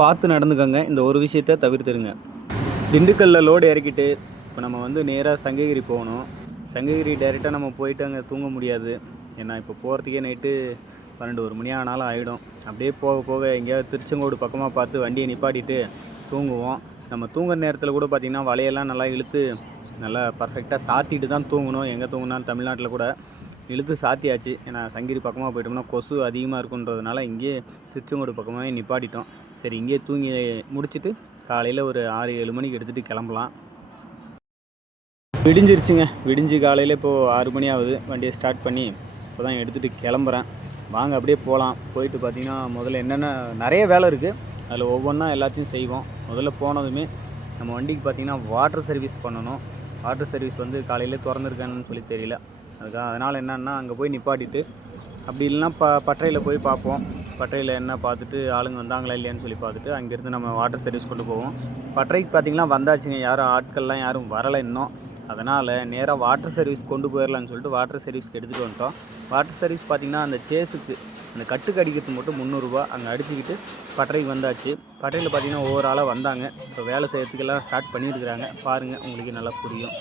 பார்த்து நடந்துக்கோங்க. இந்த ஒரு விஷயத்த தவிர்த்துருங்க. திண்டுக்கல்லில் லோடு இறக்கிட்டு இப்போ நம்ம வந்து நேராக சங்ககிரி போகணும். சங்ககிரி டைரெக்டாக நம்ம போயிட்டு அங்கே தூங்க முடியாது. ஏன்னா இப்போ போகிறதுக்கே நைட்டு பன்னெண்டு ஒரு மணி ஆனாலும் ஆகிடும் அப்படியே போக போக எங்கேயாவது திருச்செங்கோடு பக்கமாக பார்த்து வண்டியை நிப்பாட்டிட்டு தூங்குவோம். நம்ம தூங்குற நேரத்தில் கூட பார்த்திங்கன்னா வலையெல்லாம் நல்லா இழுத்து நல்லா பர்ஃபெக்டாக சாத்திட்டு தான் தூங்கணும். எங்கே தூங்கினாலும் தமிழ்நாட்டில் கூட இழுத்து சாத்தியாச்சு. ஏன்னா சங்கிரி பக்கமாக போயிட்டோம்னா கொசு அதிகமாக இருக்குன்றதுனால இங்கேயே திருச்செங்கோடு பக்கமாகவே நிப்பாட்டிட்டோம். சரி இங்கேயே தூங்கி முடிச்சுட்டு காலையில் ஒரு ஆறு ஏழு மணிக்கு எடுத்துகிட்டு கிளம்பலாம். விடிஞ்சிருச்சுங்க. விடிஞ்சு காலையில் இப்போது ஆறு மணி ஆகுது. வண்டியை ஸ்டார்ட் பண்ணி இப்போ தான் எடுத்துகிட்டு கிளம்புறேன். வாங்க அப்படியே போகலாம் போயிட்டு பார்த்தீங்கன்னா முதல்ல என்னென்ன நிறைய வேலை இருக்குது அதில் ஒவ்வொன்றா எல்லாத்தையும் செய்வோம். முதல்ல போனதுமே நம்ம வண்டிக்கு பார்த்தீங்கன்னா வாட்டர் சர்வீஸ் பண்ணணும். வாட்டர் சர்வீஸ் வந்து காலையில் திறந்துருக்கான்னு சொல்லி தெரியல. அதுக்காக அதனால் என்னென்னா அங்கே போய் நிப்பாட்டிட்டு அப்படி இல்லைன்னா ப பட்டறையில் போய் பார்ப்போம். பட்டறையில் என்ன பார்த்துட்டு ஆளுங்க வந்தாங்களா இல்லையான்னு சொல்லி பார்த்துட்டு அங்கேருந்து நம்ம வாட்டர் சர்வீஸ் கொண்டு போவோம். பட்டறைக்கு பார்த்தீங்கன்னா வந்தாச்சுங்க. யாரும் ஆட்கள்லாம் யாரும் வரலை இன்னும். அதனால் நேராக வாட்டர் சர்வீஸ் கொண்டு போயிடலான்னு சொல்லிட்டு வாட்டர் சர்வீஸ்க்கு எடுத்துகிட்டு வந்துட்டோம். வாட்டர் சர்வீஸ் பார்த்திங்கன்னா அந்த சேஸுக்கு அந்த கட்டுக்கு அடிக்கிறதுக்கு மட்டும் முந்நூறுரூவா அங்கே அடிச்சுக்கிட்டு பட்டறைக்கு வந்தாச்சு. பட்டறையில் பார்த்தீங்கன்னா ஒவ்வொரு ஆளாக வந்தாங்க. இப்போ வேலை செய்கிறதுக்கெல்லாம் ஸ்டார்ட் பண்ணிட்டுருக்குறாங்க பாருங்கள் உங்களுக்கு நல்லா புரியும்.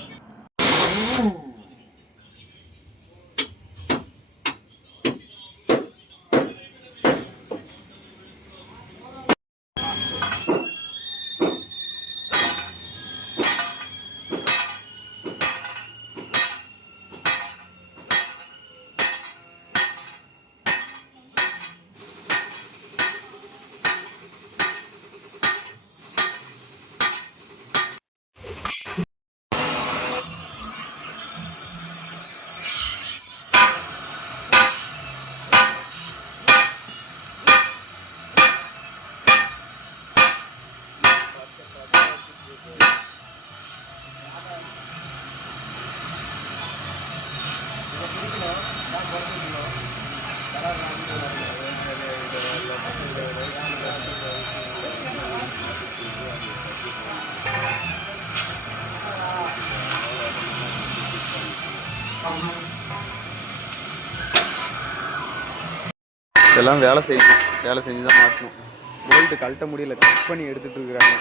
இதெல்லாம் வேலை செய்யணும் வேலை செஞ்சு தான் மாட்டணும் போல்ட்டு கழட்ட முடியல கட் பண்ணி எடுத்துகிட்டு இருக்கிறாங்க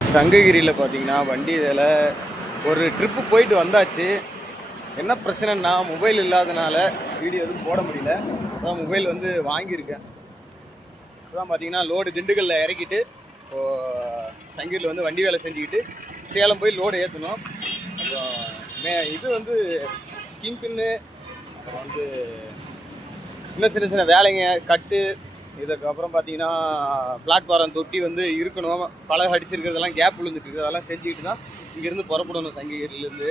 சங்ககிரியில் பார்த்தீங்கன்னா வண்டி இதில் ஒரு ட்ரிப்பு போயிட்டு வந்தாச்சு. என்ன பிரச்சனைன்னா மொபைல் இல்லாதனால வீடியோ எதுவும் போட முடியல. அதான் மொபைல் வந்து வாங்கியிருக்கேன். அதான் பார்த்தீங்கன்னா லோடு திண்டுக்கல்ல இறக்கிட்டு இப்போது சங்ககிரியில் வந்து வண்டி வேலை செஞ்சுக்கிட்டு சேலம் போய் லோடு ஏற்றணும் அப்புறம் மே இது வந்து கிங் பின்னு அப்புறம் வந்து இன்னும் சின்ன சின்ன வேலைங்க கட்டு இதுக்கப்புறம் பார்த்தீங்கன்னா பிளாட்ஃபாரம் தொட்டி வந்து இருக்கணும். பழக அடிச்சிருக்கிறதெல்லாம் கேப் விழுந்துட்டு அதெல்லாம் செஞ்சுக்கிட்டு தான் இங்கேருந்து புறப்படணும் சங்ககிரிலேருந்து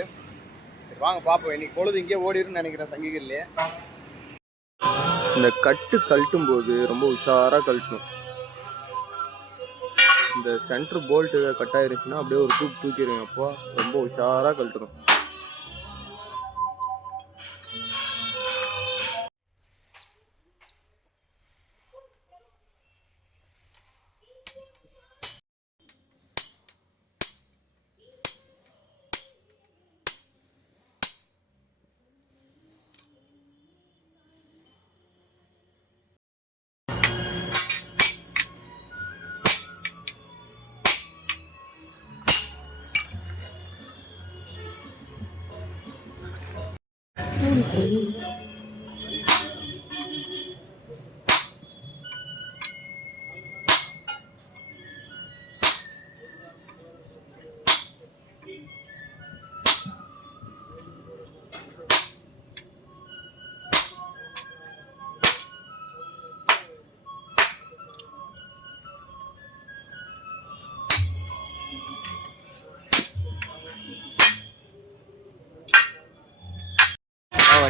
சரி வாங்க பார்ப்போம் இன்னைக்கு பொழுது இங்கே ஓடிடுன்னு நினைக்கிறேன் சங்ககிரிலேயே இந்த கட்டு கழட்டும் போது ரொம்ப உஷாராக கழட்டணும் இந்த சென்டர் போல்ட்டு கட் ஆயிருச்சுன்னா அப்படியே ஒரு தூக்கி தூக்கிடுங்க அப்போ ரொம்ப உஷாராக கழட்டணும்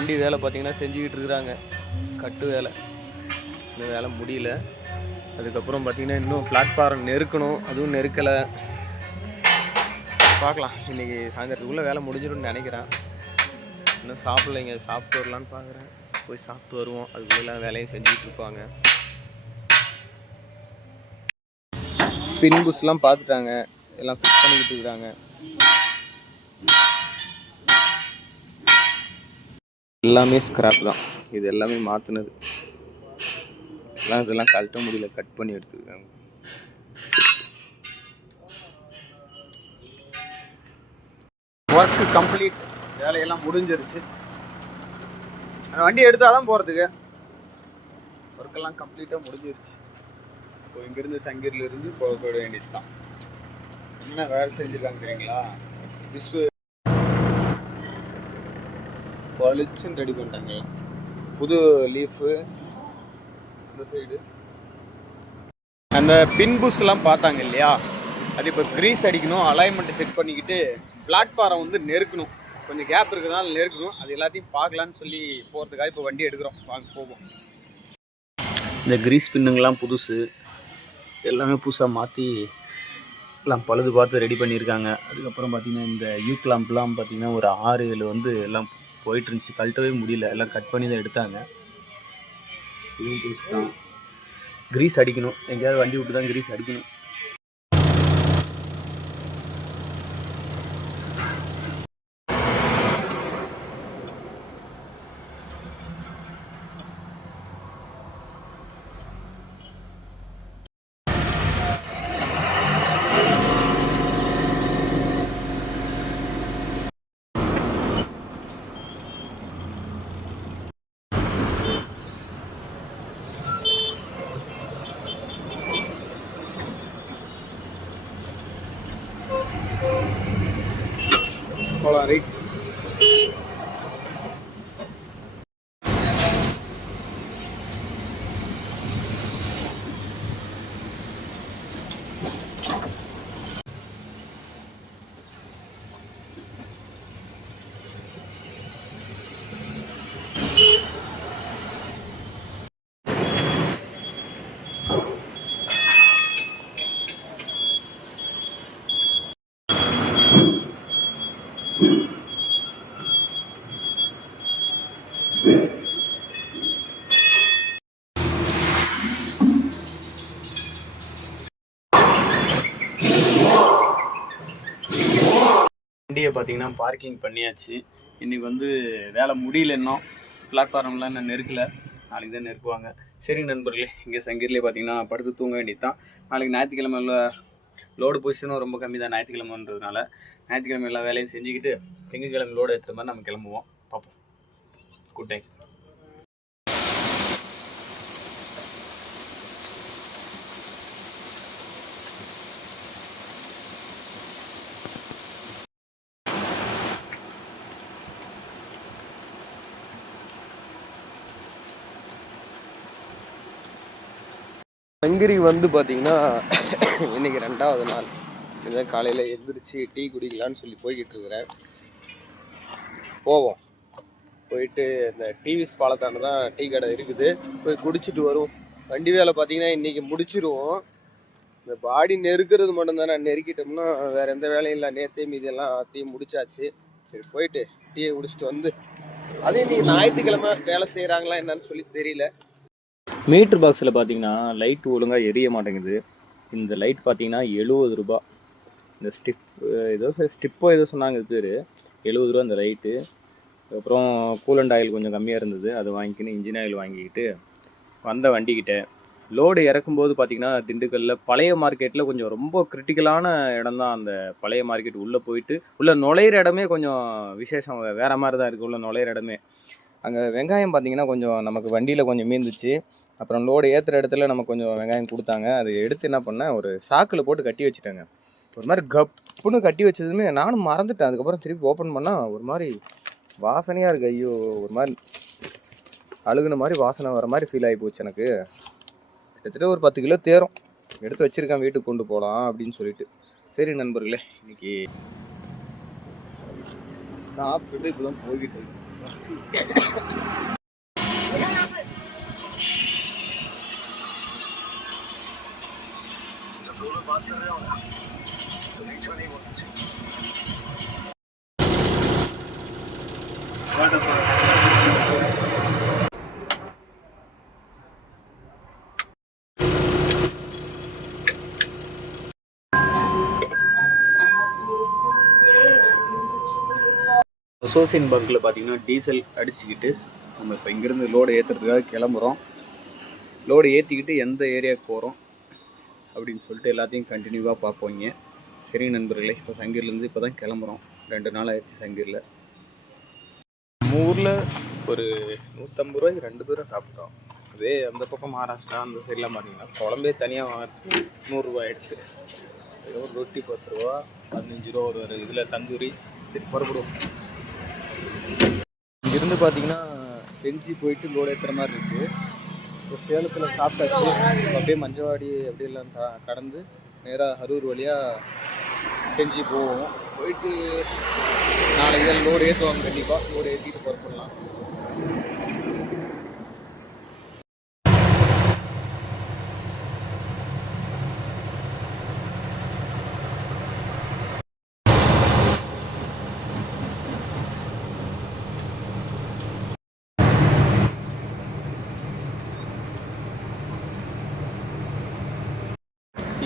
வண்டி வேலை பார்த்தீங்கன்னா செஞ்சுக்கிட்டு இருக்கிறாங்க. கட்டு வேலை. இந்த வேலை முடியல. அதுக்கப்புறம் பார்த்தீங்கன்னா இன்னும் பிளாட்ஃபாரம் நெருக்கணும். அதுவும் நெருக்கலை. பார்க்கலாம். இன்றைக்கி சாயந்தரத்துக்குள்ளே வேலை முடிஞ்சிடும்னு நினைக்கிறேன். இன்னும் சாப்பிட்லைங்க. சாப்பிட்டு வரலான்னு பார்க்குறேன். போய் சாப்பிட்டு வருவோம். அதுக்குள்ளே வேலையும் செஞ்சுட்டு இருப்பாங்க. பின் புஷ்லாம் பார்த்துட்டாங்க. எல்லாம் ஃபிட் பண்ணிக்கிட்டு இருக்கிறாங்க எல்லாமே ஸ்க்ராப் தான். இது எல்லாமே மாற்றினது எல்லாம் இதெல்லாம் கழட்ட முடியல. கட் பண்ணி எடுத்துருக்காங்க. ஒர்க்கு கம்ப்ளீட் வேலையெல்லாம் முடிஞ்சிருச்சு. வண்டி எடுத்தால்தான் போகிறதுக்கு ஒர்க்கெல்லாம் கம்ப்ளீட்டாக முடிஞ்சிருச்சு. இப்போ இங்கேருந்து சங்கீர்லேருந்து போக போட வேண்டியது தான் என்ன வேலை செஞ்சுருக்காங்க தெரியுங்களா? விஸ்வ பளிச்சுன்னு ரெடி பண்ணிட்டாங்க. புது லீஃபு இந்த சைடு அந்த பின்புஸ்லாம் பார்த்தாங்க இல்லையா? அது இப்போ க்ரீஸ் அடிக்கணும் அலைன்மெண்ட்டை செட் பண்ணிக்கிட்டு பிளாட்ஃபாரம் வந்து நெருக்கணும். கொஞ்சம் கேப் இருக்கிறதுனால நெருக்கணும். அது எல்லாத்தையும் பார்க்கலான்னு சொல்லி போகிறதுக்காக இப்போ வண்டி எடுக்கிறோம். வாங்க போவோம். இந்த க்ரீஸ் பின்னுங்கெல்லாம் புதுசு. எல்லாமே புதுசாக மாற்றி எல்லாம் பழுது பார்த்து ரெடி பண்ணியிருக்காங்க. அதுக்கப்புறம் பார்த்திங்கன்னா இந்த யூ கிளாம்ப்லாம் பார்த்திங்கன்னா ஒரு ஆறு ஏழு வந்து எல்லாம் போயிட்டு இருந்துச்சு கழட்டவே முடியல. எல்லாம் கட் பண்ணி தான் எடுத்தாங்க. இதுவும் புதுசு தான். கிரீஸ் அடிக்கணும். எங்கேயாவது வண்டி விட்டு தான் கிரீஸ் அடிக்கணும். போகலாம் வண்டியை பார்த்தீங்கன்னா பார்க்கிங் பண்ணியாச்சு. இன்னைக்கு வந்து வேலை முடியல இன்னும். பிளாட்ஃபார்ம்லாம் இன்னும் நெருக்கல. நாளைக்கு தான் நெருக்குவாங்க. சரி நண்பர்களே இங்கே சங்கீர்லேயே பார்த்தீங்கன்னா படுத்து தூங்க வேண்டியது தான் நாளைக்கு ஞாயிற்றுக்கிழமை லோடு பொசிஷனும் ரொம்ப கம்மி தான் ஞாயிற்றுக்கிழமைன்றதுனால. ஞாயிற்றுக்கிழமை எல்லா வேலையும் செஞ்சுக்கிட்டு திங்கக்கிழமை லோடு ஏற்றுற மாதிரி நம்ம கிளம்புவோம். பார்ப்போம் குட் டே சங்கிரி வந்து பார்த்தீங்கன்னா இன்னைக்கு ரெண்டாவது நாள். இதான் காலையில் எழுந்திரிச்சு டீ குடிக்கலான்னு சொல்லி போய்கிட்டு இருக்கிறேன். போவோம். போயிட்டு இந்த டிவிஸ் பாலத்தாண்ட தான் டீ கடை இருக்குது. போய் குடிச்சிட்டு வருவோம். வண்டி வேலை பார்த்தீங்கன்னா இன்னைக்கு முடிச்சிருவோம். இந்த பாடி நெருக்கிறது மட்டும்தானே. நெருக்கிட்டோம்னா வேற எந்த வேலையும் இல்லை. நேத்தே மீதி எல்லாம் டீ முடிச்சாச்சு. சரி போயிட்டு டீயை குடிச்சிட்டு வந்து அதே இன்னைக்கு ஞாயிற்றுக்கிழமை வேலை செய்கிறாங்களா என்னன்னு சொல்லி தெரியல. மீட்ரு பாக்ஸில் பார்த்தீங்கன்னா லைட் ஒழுங்காக எரிய மாட்டேங்குது. இந்த லைட் பார்த்தீங்கன்னா எழுபது ரூபா. இந்த ஸ்டிப் ஏதோ ஸ்டிப்போ ஏதோ சொன்னாங்க இது பேர். எழுபது ரூபா இந்த லைட்டு அப்புறம் கூலண்ட் ஆயில் கொஞ்சம் கம்மியாக இருந்தது. அது வாங்கிக்கின்னு இன்ஜின் ஆயில் வாங்கிக்கிட்டு வந்த வண்டிக்கிட்ட. லோடு இறக்கும்போது பார்த்தீங்கன்னா திண்டுக்கல்லில் பழைய மார்க்கெட்டில் கொஞ்சம் ரொம்ப கிரிட்டிக்கலான இடம் தான் அந்த பழைய மார்க்கெட் உள்ளே போயிட்டு உள்ளே நுழையிற இடமே கொஞ்சம் விசேஷம். வேறு மாதிரி தான் இருக்குது உள்ள நுழையிற இடமே. அங்கே வெங்காயம் பார்த்திங்கன்னா கொஞ்சம் நமக்கு வண்டியில் கொஞ்சம் மீந்துச்சு. அப்புறம் லோடு ஏற்றுற இடத்துல நமக்கு கொஞ்சம் வெங்காயம் கொடுத்தாங்க. அதை எடுத்து என்ன பண்ணேன்? ஒரு சாக்கில் போட்டு கட்டி வச்சுட்டேங்க. ஒரு மாதிரி கப்புன்னு கட்டி வச்சதுமே நானும் மறந்துட்டேன். அதுக்கப்புறம் திருப்பி ஓப்பன் பண்ணால் ஒரு மாதிரி வாசனையாக இருக்குது ஐயோ ஒரு மாதிரி அழுகுன மாதிரி வாசனை வர மாதிரி ஃபீல் ஆகி போச்சு எனக்கு. கிட்டத்தட்ட ஒரு பத்து கிலோ தேரும். எடுத்து வச்சிருக்கேன். வீட்டுக்கு கொண்டு போகலாம் அப்படின்னு சொல்லிட்டு. சரி நண்பர்களே இன்னைக்கு சாப்பிட்டுட்டு இப்போ தான் போய்கிட்டு இருக்கு அசோசியன் சோசியன் பங்கில் பார்த்தீங்கன்னா டீசல் அடிச்சுக்கிட்டு நம்ம இப்போ இங்கேருந்து லோடு ஏற்றுறதுக்காக கிளம்புறோம். லோடு ஏற்றிக்கிட்டு எந்த ஏரியாவுக்கு போகிறோம் அப்படின்னு சொல்லிட்டு எல்லாத்தையும் கண்டினியூவாக பார்ப்போங்க சரி நண்பர்களே இப்போ சங்கீர்லேருந்து இப்போ தான் கிளம்புறோம். ரெண்டு நாள் ஆயிடுச்சு சங்கீரில். நம்ம ஊரில் ஒரு நூற்றம்பது ரூபாய்க்கு ரெண்டு பேரும் சாப்பிட்டோம். அதே அந்த பக்கம் மகாராஷ்டிரா அந்த சைட்லாம் பார்த்தீங்கன்னா குழம்பே தனியாக நூறுரூவா எடுத்து ஒரு ரொட்டி பத்து ரூபா பதினஞ்சு ரூபா ஒரு ஒரு இதில் தந்தூரி. சரி புறப்படுவோம் இங்கிருந்து பார்த்தீங்கன்னா செஞ்சு போயிட்டு லோடு ஏற்றுற மாதிரி இருக்குது இப்போ சேலத்தில் சாப்பிட்டாச்சு. அப்படியே மஞ்சவாடி அப்படியெல்லாம் த கடந்து நேராக அரூர் வழியாக செஞ்சு போவோம். போயிட்டு நாளைக்கு லோடு ஏற்றுவாங்க கண்டிப்பாக லோடு ஏற்றிட்டு புறப்படலாம்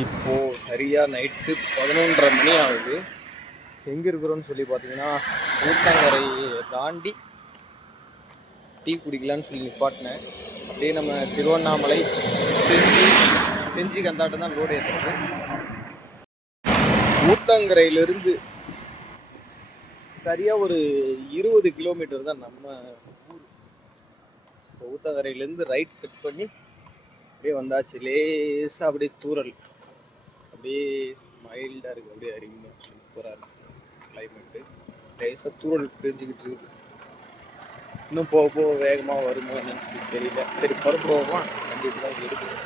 இப்போது சரியாக நைட்டு பதினொன்றரை மணி ஆகுது. எங்கே இருக்கிறோன்னு சொல்லி பார்த்தீங்கன்னா ஊத்தங்கரையை தாண்டி டீ குடிக்கலான்னு சொல்லி நிப்பாட்டினேன். அப்படியே நம்ம திருவண்ணாமலை செஞ்சி செஞ்சி கந்தாட்டம் தான் லோடு ஏற்றுறது ஊத்தங்கரையிலிருந்து சரியாக ஒரு இருபது கிலோமீட்டர் தான் நம்ம ஊர். இப்போ ஊத்தங்கரையிலேருந்து ரைட் கட் பண்ணி அப்படியே வந்தாச்சு. லேசாக அப்படியே தூறல். அப்படியே மைல்டாக இருக்குது அப்படியே அருமையாக சூப்பராக இருக்குது கிளைமேட்டு லேசாக தூறல் பெஞ்சிக்கிட்டு இருக்குது. இன்னும் போக போக வேகமாக வருமோ என்னன்னு சொல்லி தெரியல. சரி பருப்புவோமா கண்டிப்பாக இருக்குது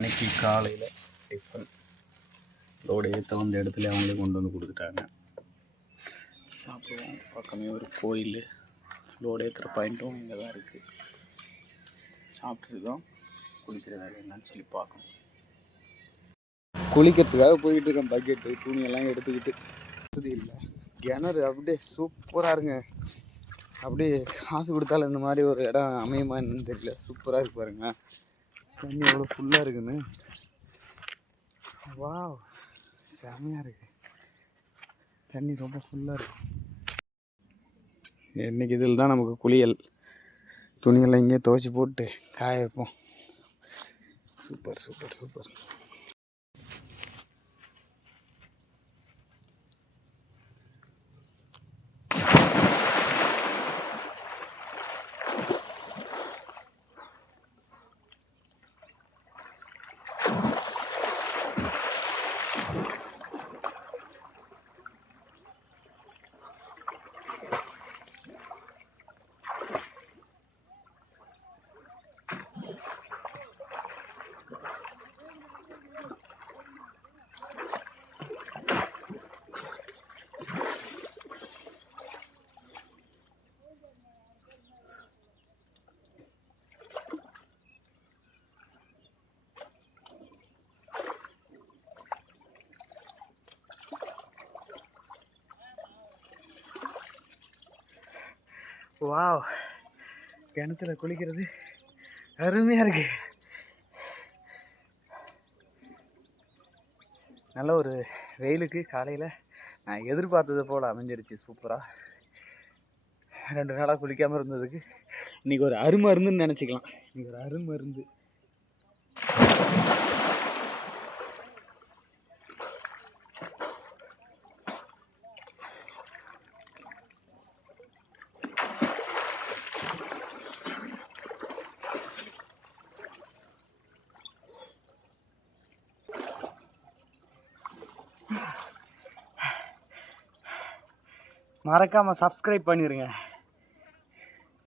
இன்னைக்கு காலையில் டிஃபன் லோடு ஏற்ற வந்த இடத்துல அவங்களே கொண்டு வந்து கொடுத்துட்டாங்க. சாப்பிடுவோம் பக்கமே ஒரு கோயில். லோடு ஏற்றுற பாயிண்ட்டும் இங்கே தான் இருக்குது சாப்பிட்டுட்டு தான் குளிக்கிற வேலை என்னன்னு சொல்லி பார்க்கணும். குளிக்கிறதுக்காக போய்கிட்டு இருக்கேன் பக்கெட்டு துணியெல்லாம் எடுத்துக்கிட்டு. வசதி இல்லை. கிணறு அப்படியே சூப்பராக இருங்க அப்படியே காசு கொடுத்தாலும் இந்த மாதிரி ஒரு இடம் அமையுமா என்னன்னு தெரியல. சூப்பராக இருக்கு பாருங்க. தண்ணி எவ்வளோ ஃபுல்லாக இருக்குன்னு. வா செமையாக இருக்கு. தண்ணி ரொம்ப ஃபுல்லாக இருக்கு. இன்றைக்கி இதில் தான் நமக்கு குளியல். துணியெல்லாம் இங்கேயே துவைச்சி போட்டு காய வைப்போம். Super super super. வாவ். கிணத்துல குளிக்கிறது அருமையாக இருக்கு. நல்ல ஒரு வெயிலுக்கு காலையில் நான் எதிர்பார்த்தது போல் அமைஞ்சிருச்சு சூப்பராக ரெண்டு நாளாக குளிக்காமல் இருந்ததுக்கு இன்றைக்கி ஒரு அருமருந்துன்னு நினச்சிக்கலாம். இன்றைக்கி ஒரு அருமருந்து. மறக்காமல் சப்ஸ்கிரைப் பண்ணிடுங்க